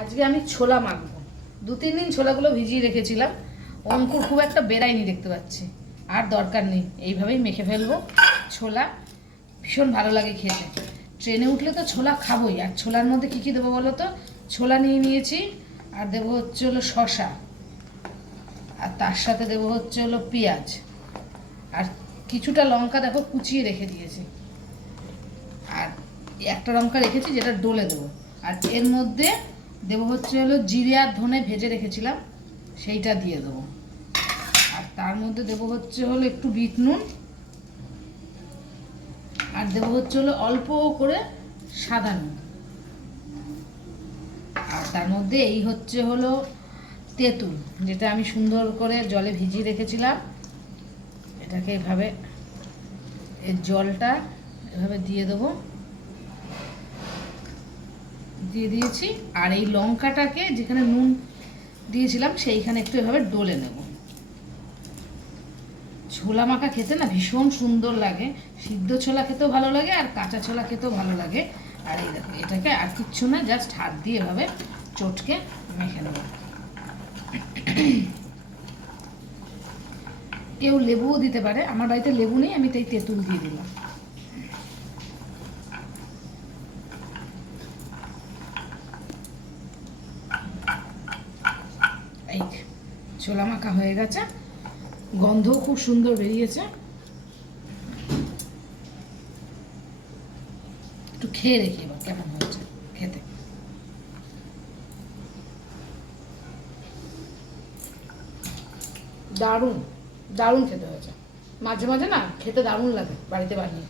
আজকে আমি ছোলা মাখবো। 2-3 দিন ছোলাগুলো ভিজিয়ে রেখেছিলাম, অঙ্কুর খুব একটা বেরায়নি দেখতে পাচ্ছি, আর দরকার নেই, এইভাবেই মেখে ফেলবো। ছোলা ভীষণ ভালো লাগে খেতে, ট্রেনে উঠলে তো ছোলা খাবোই। আর ছোলার মধ্যে কী কী দেবো বলো তো? ছোলা নিয়ে নিয়েছি, আর দেবো হচ্ছে হলো শসা, আর তার সাথে দেবো হচ্ছে হলো পেঁয়াজ, আর কিছুটা লঙ্কা দেখো কুচিয়ে রেখে দিয়েছি, আর একটা লঙ্কা রেখেছি যেটা ডলে দেবো। আর এর মধ্যে দেবো হচ্ছে হলো জিরে আর ধনে ভেজে রেখেছিলাম, সেইটা দিয়ে দেবো। আর তার মধ্যে দেবো হচ্ছে হলো একটু বিট নুন, আর দেবো হচ্ছে হলো অল্প করে সাদা নুন। আর তার মধ্যে এই হচ্ছে হলো তেঁতুল, যেটা আমি সুন্দর করে জলে ভিজিয়ে রেখেছিলাম। এটাকে এভাবে, এর জলটা এভাবে দিয়ে দেবো, দিয়ে দিয়েছি। আর এই লঙ্কাটাকে যেখানে নুন দিয়েছিলাম সেইখানে একটু এভাবে ডলে নেব। ছোলা মাখা খেতে না ভীষণ সুন্দর লাগে, সিদ্ধ ছোলা খেতেও ভালো লাগে আর কাঁচা ছোলা খেতেও ভালো লাগে। আর এই দেখো, এটাকে আর কিচ্ছু না, জাস্ট হাত দিয়ে এভাবে চটকে মেখে নেব। কেউ লেবুও দিতে পারে, আমার বাড়িতে লেবু নেই, আমি তাই তেঁতুল দিয়ে দিলাম। এই ছোলা মাখা হয়ে গেছে, গন্ধও খুব সুন্দর বেরিয়েছে। একটু খেয়ে দেখি এবার কেমন হয়েছে খেতে। দারুণ দারুণ খেতে হয়েছে। মাঝে মাঝে না খেতে দারুণ লাগে বাড়িতে বানিয়ে।